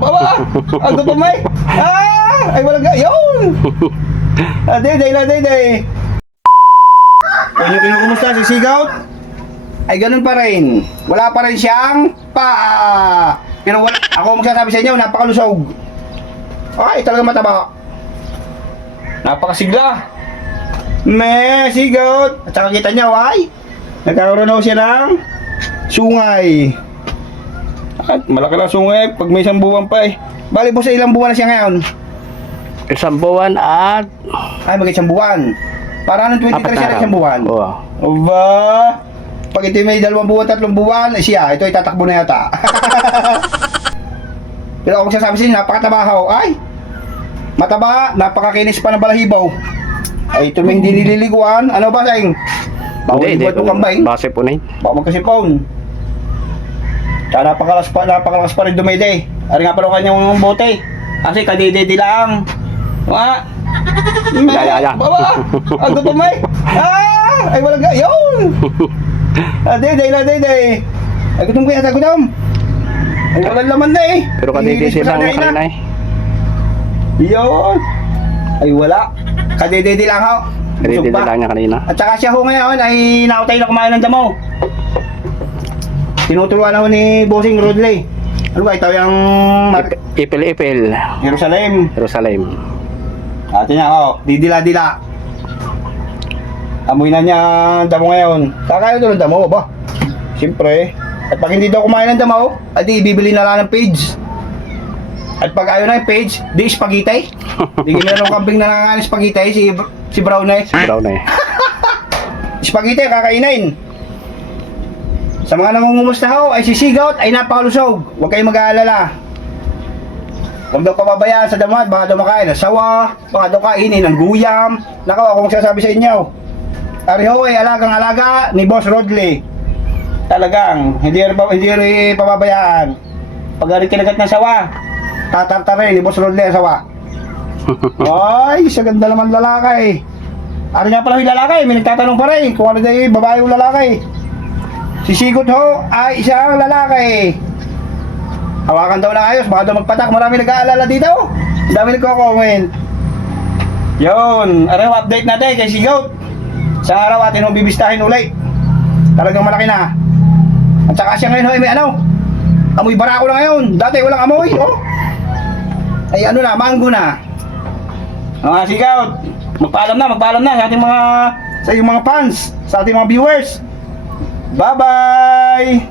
Baba! Ang gutom may! Ay walang yun! Day. Kumusta si Sigout? Ay ganun pa rin. Wala pa rin siyang paa. Pero wala, ako magsasabi sa inyo, napakalusog. Ay, talaga mataba. Napakasigla. Sigout. At saka kita niya, ay. Nagkakaroon ako siya ng sungay. At malaki na sungay pag may isang buwan pa eh. Bali po sa ilang buwan na siya ngayon? Isang buwan at... Ay, mag-isang buwan. Para ng 23 siya na isang buwan. Oo. Aba, pag ito may 2 buwan, 3 buwan, siya, ito ay tatakbo na yata. Pero ako magsasabi sa inyo, napakatabahaw. Ay, mataba, napakakinis pa ng balahibaw. Ay, ito may hindi nililiguan. Ano ba, sayang? Bawal Hindi, ito kambay. base po na yun. Baka magkasipon. Kaya napakalakas pa rin dumede. Ari nga pala kanyang bote. Kasi kadidedi lang. Baba! Ang gutom may! Ay walang yun! Day. Ay gutom ko yata, gutom. Ay walang laman na eh. Pero kadidedi lang kanina eh. Yun! Ay wala. Kadidedi lang ho. Kadidedi lang niya kanina. At saka siya ho ngayon ay nautay na kumain ng damo. Tinuturuan ako ni Bossing Rodley. Ano ba ito yung... Ipil. Jerusalem. Ate niya, didila-dila. Amoy na niya ang damo ngayon. Kakain ito ng damo ba? Siyempre. At pag hindi daw kumain ng damo, adi bibili na lang ng page. At pag ayaw na yung page, di spaghetti. Di ginawa ng kambing na nangangain spaghetti, si Brownie. Spaghetti, kakainin. Sa mga nangungumusta ho, ay si Sigout ay napakalusog. Huwag kayong mag-aalala. Huwag daw pababayaan sa damad, baka daw makain ng sawa, baka daw kainin ng guyam. Nakaw, ako magsasabi sa inyo. Ariho ay alagang-alaga ni Boss Rodley. Talagang, hindi rin pababayaan. Pag kinagat ng sawa, tatartarin ni Boss Rodley ang sawa. Ay, sa ganda naman lalaki. Ano nga pala yung lalaki, may nagtatanong pa rin kung ano daw yung babae yung lalaki. Si Sigout ho ay isang lalaki. Hawakan daw na ayos, baka daw magpatak. Marami nag-aalala dito. Dami nagko-comment. Yun, araw update natin kay Sigout. Sa araw atin mong bibistahin ulit. Talagang malaki na. At saka siya ngayon ho, may ano, amoy barako na ngayon. Dati walang amoy, oh. Ay ano na, mango na. Mga Sigout, magpaalam na sa ating mga fans, sa ating mga viewers. Bye-bye!